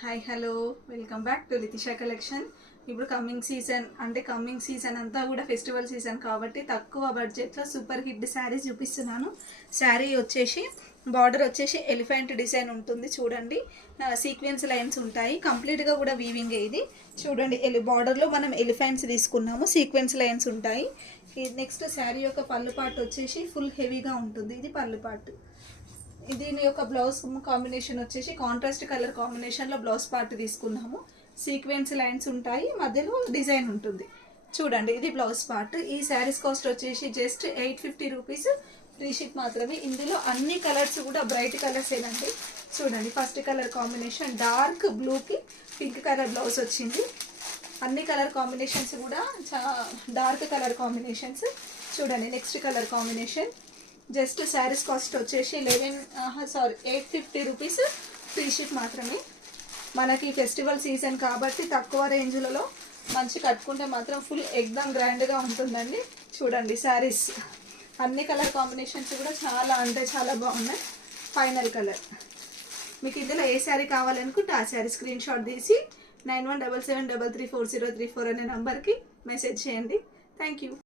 Hi hello welcome back to Lithisha collection. ఇప్పుడు coming season అంతా కూడా ఫెస్టివల్ సీజన్ కాబట్టి తక్కువ బడ్జెట్లో సూపర్ హిట్ శారీస్ చూపిస్తున్నాను. శారీ వచ్చేసి బార్డర్ వచ్చేసి ఎలిఫెంట్ డిజైన్ ఉంటుంది చూడండి. సీక్వెన్స్ లైన్స్ ఉంటాయి, కంప్లీట్గా కూడా వీవింగ్. ఇది చూడండి, బార్డర్లో మనం ఎలిఫెంట్స్ తీసుకున్నాము, సీక్వెన్స్ లైన్స్ ఉంటాయి. నెక్స్ట్ శారీ యొక్క పళ్ళు పార్ట్ వచ్చేసి ఫుల్ హెవీగా ఉంటుంది. ఇది పళ్ళు పార్ట్. దీని యొక్క బ్లౌజ్ కాంబినేషన్ వచ్చేసి కాంట్రాస్ట్ కలర్ కాంబినేషన్లో బ్లౌజ్ పార్ట్ తీసుకున్నాము. సీక్వెన్స్ లైన్స్ ఉంటాయి, మధ్యలో డిజైన్ ఉంటుంది చూడండి. ఇది బ్లౌజ్ పార్ట్. ఈ శారీస్ కాస్ట్ వచ్చేసి జస్ట్ 850 రూపీస్, ఫ్రీ షిప్ మాత్రమే. ఇందులో అన్ని కలర్స్ కూడా బ్రైట్ కలర్స్ ఏనండి. చూడండి, ఫస్ట్ కలర్ కాంబినేషన్ డార్క్ బ్లూకి పింక్ కలర్ బ్లౌజ్ వచ్చింది. అన్ని కలర్ కాంబినేషన్స్ కూడా డార్క్ కలర్ కాంబినేషన్స్. చూడండి, next colour combination. Just saris cost వచ్చేసి 850 రూపీస్, ఫ్రీ షిప్ మాత్రమే. మనకి ఫెస్టివల్ సీజన్ కాబట్టి తక్కువ రేంజ్లలో మంచి కట్టుకుంటే మాత్రం ఫుల్ ఎక్దమ్ గ్రాండ్గా ఉంటుందండి. చూడండి, శారీస్ అన్ని కలర్ కాంబినేషన్స్ కూడా చాలా బాగున్నాయి. Final colour. మీకు ఇందులో ఏ శారీ కావాలనుకుంటే ఆ శారీ స్క్రీన్ షాట్ తీసి 9177734034 అనే నంబర్కి మెసేజ్ చేయండి. Thank you.